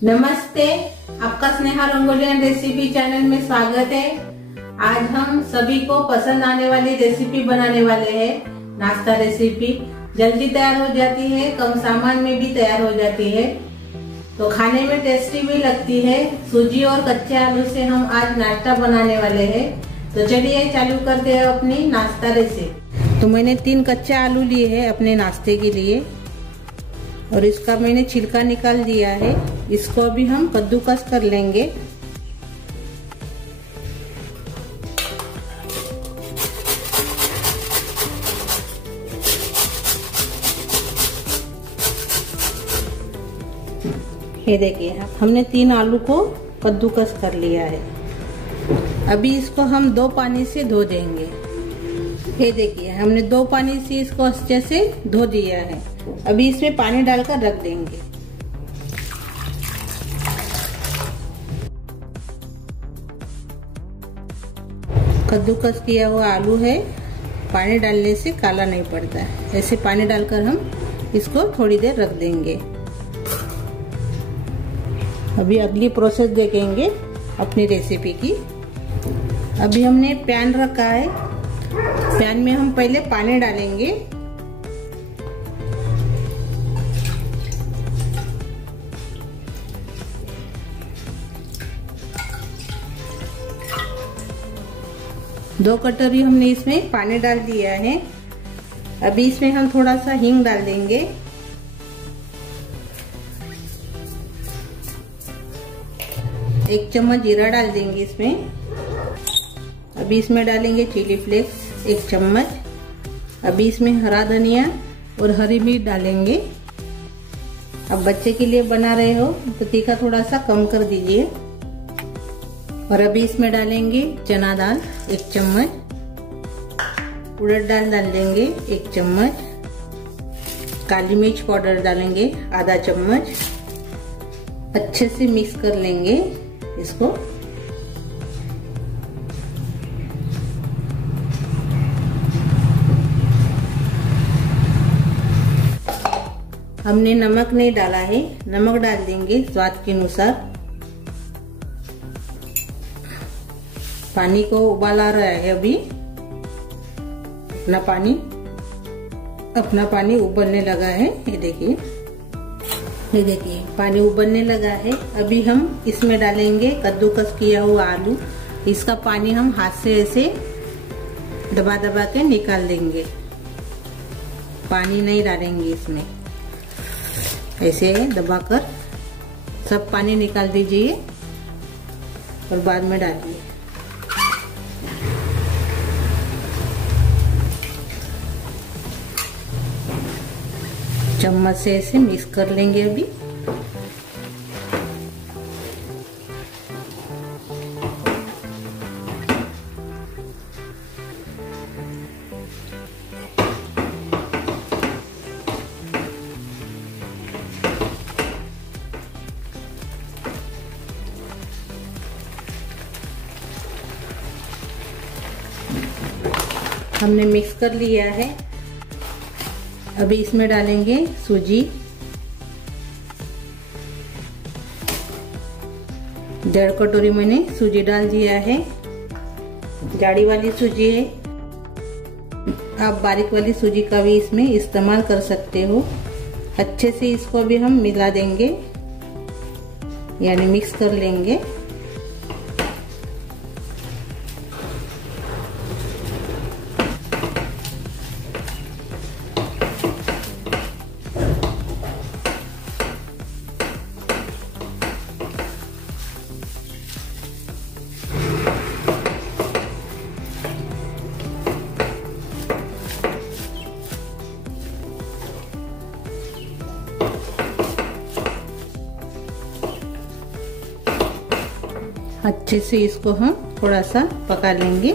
नमस्ते, आपका Sneha rangoli and recipe channel में स्वागत है। आज हम सभी को पसंद आने वाली रेसिपी बनाने वाले हैं। नाश्ता रेसिपी जल्दी तैयार हो जाती है, कम सामान में भी तैयार हो जाती है, तो खाने में टेस्टी भी लगती है। सूजी और कच्चे आलू से हम आज नाश्ता बनाने वाले हैं। तो चलिए चालू करते हैं अपनी नाश्ता रेसिपी। तो मैंने 3 कच्चे आलू लिए हैं अपने नाश्ते के लिए और इसका मैंने छिलका निकाल दिया है। इसको अभी हम कद्दूकस कर लेंगे। ये देखिए, हमने 3 आलू को कद्दूकस कर लिया है। अभी इसको हम 2 पानी से धो देंगे। ये देखिए, हमने 2 पानी से इसको अच्छे से धो दिया है। अभी इसमें पानी डालकर रख देंगे। कद्दूकस किया हुआ आलू है, पानी डालने से काला नहीं पड़ता है। ऐसे पानी डालकर हम इसको थोड़ी देर रख देंगे। अभी अगली प्रोसेस देखेंगे अपनी रेसिपी की। अभी हमने पैन रखा है। पैन में हम पहले पानी डालेंगे। दो कटोरी हमने इसमें पानी डाल दिया है। अभी इसमें हम थोड़ा सा हींग डाल देंगे। एक चम्मच जीरा डाल देंगे इसमें। अभी इसमें डालेंगे चिली फ्लेक्स 1 चम्मच। अभी इसमें हरा धनिया और हरी मिर्च डालेंगे। अब बच्चे के लिए बना रहे हो तो तीखा थोड़ा सा कम कर दीजिए। और अभी इसमें डालेंगे चना दाल 1 चम्मच, उड़द दाल डाल देंगे 1 चम्मच, काली मिर्च पाउडर डालेंगे आधा चम्मच। अच्छे से मिक्स कर लेंगे इसको। हमने नमक नहीं डाला है, नमक डाल देंगे स्वाद के अनुसार। पानी को उबाल आ रहा है। अभी अपना पानी उबलने लगा है। ये देखिए पानी उबलने लगा है। अभी हम इसमें डालेंगे कद्दूकस किया हुआ आलू। इसका पानी हम हाथ से ऐसे दबा दबा के निकाल देंगे। पानी नहीं डालेंगे इसमें, ऐसे दबाकर सब पानी निकाल दीजिए और बाद में डालिए। चम्मच से ऐसे मिक्स कर लेंगे। अभी हमने मिक्स कर लिया है। अभी इसमें डालेंगे सूजी। 1.5 कटोरी मैंने सूजी डाल दिया है। जाड़ी वाली सूजी है, आप बारीक वाली सूजी का भी इसमें इस्तेमाल कर सकते हो। अच्छे से इसको भी हम मिला देंगे, यानी मिक्स कर लेंगे। अच्छे से इसको हम थोड़ा सा पका लेंगे।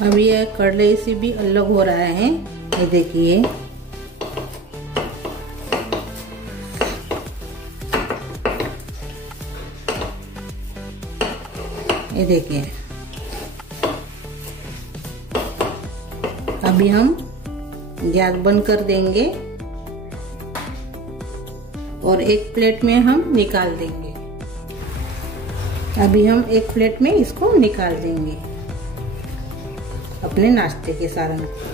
अब ये कढ़ाई से भी अलग हो रहा है। ये देखिए ये देखिए। अभी हम गैस बंद कर देंगे और एक प्लेट में हम निकाल देंगे। अभी हम एक प्लेट में इसको निकाल देंगे अपने नाश्ते के सालन को।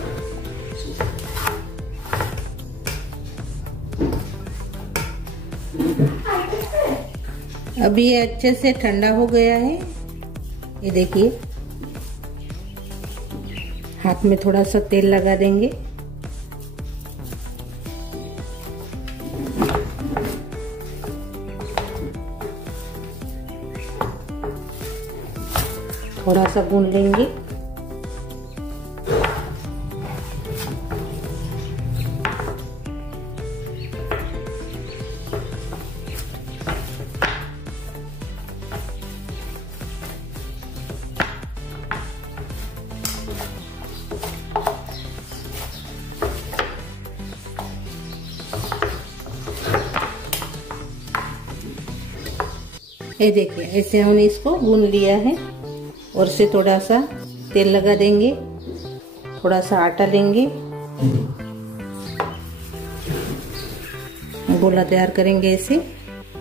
अभी ये अच्छे से ठंडा हो गया है। ये देखिए, हाथ में थोड़ा सा तेल लगा देंगे। थोड़ा सा भून लेंगे। ये देखिए, ऐसे हमने इसको भून लिया है और से थोड़ा सा तेल लगा देंगे, थोड़ा सा आटा लेंगे, गोला तैयार करेंगे ऐसे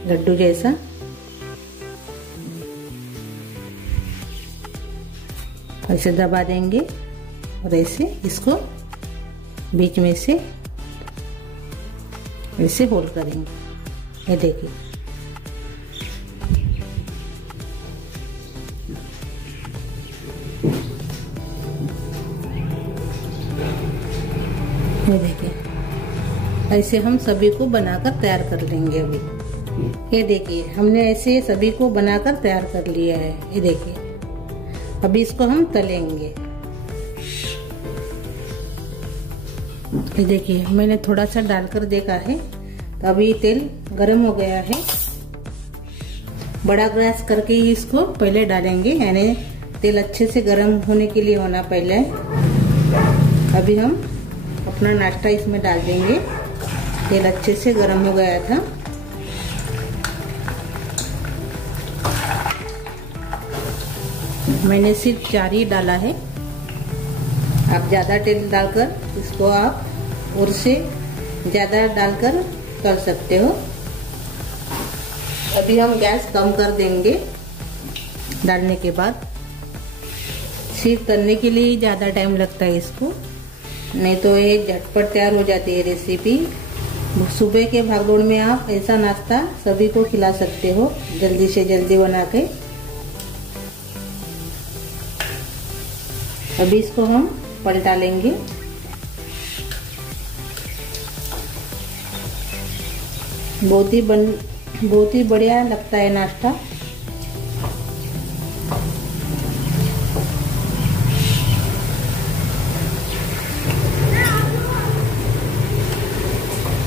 लड्डू जैसा। ऐसे दबा देंगे और ऐसे इसको बीच में से ऐसे होल करेंगे। ये देखिए, ये देखिए, ऐसे हम सभी को बनाकर तैयार कर लेंगे। अभी ये देखिए, हमने ऐसे सभी को बनाकर तैयार कर लिया है। ये देखिए, अभी इसको हम तलेंगे। ये देखिए, मैंने थोड़ा सा डालकर देखा है तो अभी तेल गरम हो गया है। बड़ा गैस करके ही इसको पहले डालेंगे, यानी तेल अच्छे से गरम होने के लिए होना पहले। अभी हम अपना नाश्ता इसमें डाल देंगे। तेल अच्छे से गरम हो गया था। मैंने सिर्फ 4 ही डाला है। आप ज्यादा तेल डालकर इसको आप और से ज्यादा डालकर कर सकते हो। अभी हम गैस कम कर देंगे डालने के बाद। सिर्फ तलने के लिए ही ज्यादा टाइम लगता है इसको, नहीं तो ये झटपट तैयार हो जाती है रेसिपी। सुबह के भागदौड़ में आप ऐसा नाश्ता सभी को खिला सकते हो, जल्दी से जल्दी बना के। अभी इसको हम पलटा लेंगे। बहुत ही बढ़िया लगता है नाश्ता।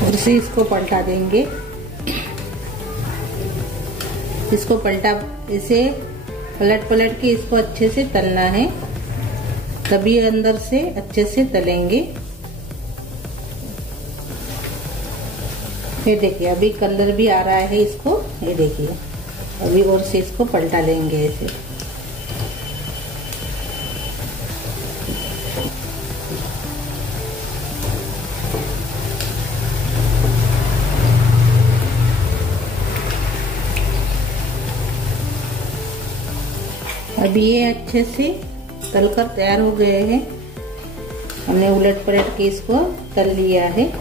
और से इसको पलटा देंगे। इसको पलटा इसे पलट के इसको अच्छे से तलना है, तभी अंदर से अच्छे से तलेंगे। ये देखिए, अभी कलर भी आ रहा है इसको। ये देखिए, अभी और से इसको पलटा लेंगे ऐसे। अभी ये अच्छे से तलकर तैयार हो गए हैं। हमने उलट पलट के इसको तल लिया है।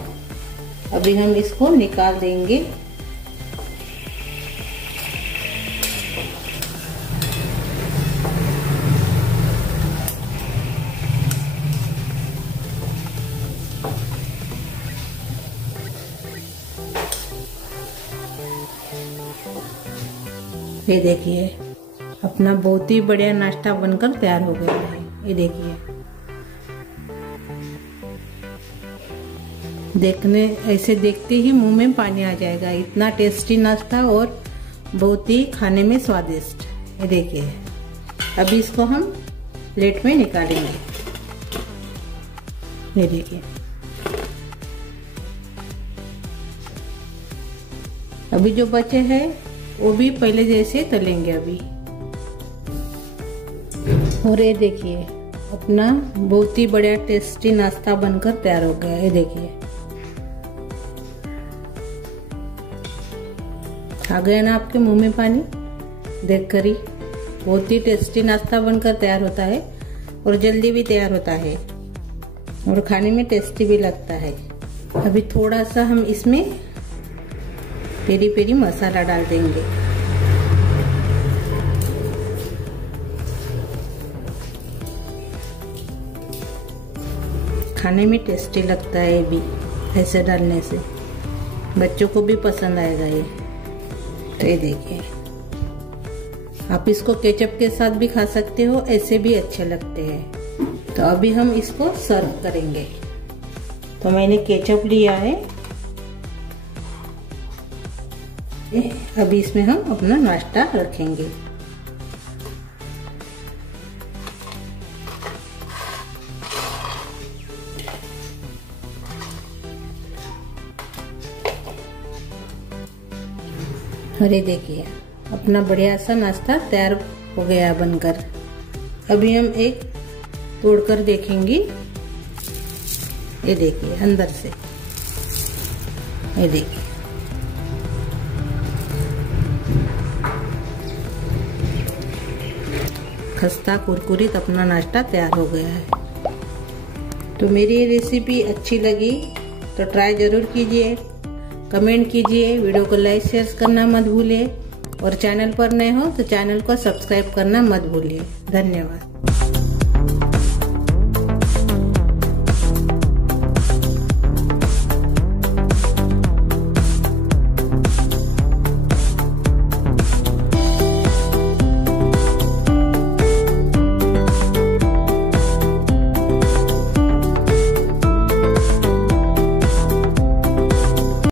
अभी हम इसको निकाल देंगे। ये देखिए, अपना बहुत ही बढ़िया नाश्ता बनकर तैयार हो गया है। ये देखिए, ऐसे देखते ही मुंह में पानी आ जाएगा। इतना टेस्टी नाश्ता और बहुत ही खाने में स्वादिष्ट। ये देखिए, अभी इसको हम प्लेट में निकालेंगे। ये देखिए, अभी जो बचे हैं वो भी पहले जैसे तलेंगे। अभी और ये देखिए अपना बहुत ही बढ़िया टेस्टी नाश्ता बनकर तैयार हो गया है। ये देखिए आ गया ना आपके मुंह में पानी देखकर ही। बहुत ही टेस्टी नाश्ता बनकर तैयार होता है और जल्दी भी तैयार होता है और खाने में टेस्टी भी लगता है। अभी थोड़ा सा हम इसमें पेरी पेरी मसाला डाल देंगे। खाने में टेस्टी लगता है ये भी, ऐसे डालने से बच्चों को भी पसंद आएगा ये। तो ये देखिए आप इसको केचप के साथ भी खा सकते हो, ऐसे भी अच्छे लगते हैं। तो अभी हम इसको सर्व करेंगे। तो मैंने केचप लिया है, अभी इसमें हम अपना नाश्ता रखेंगे। अरे देखिए अपना बढ़िया सा नाश्ता तैयार हो गया बनकर। अभी हम एक तोड़कर देखेंगे। ये देखिए अंदर से, ये देखिए खस्ता कुरकुरीत अपना नाश्ता तैयार हो गया है। तो मेरी ये रेसिपी अच्छी लगी तो ट्राई जरूर कीजिए, कमेंट कीजिए, वीडियो को लाइक शेयर करना मत भूलिए और चैनल पर नए हो तो चैनल को सब्सक्राइब करना मत भूलिए। धन्यवाद।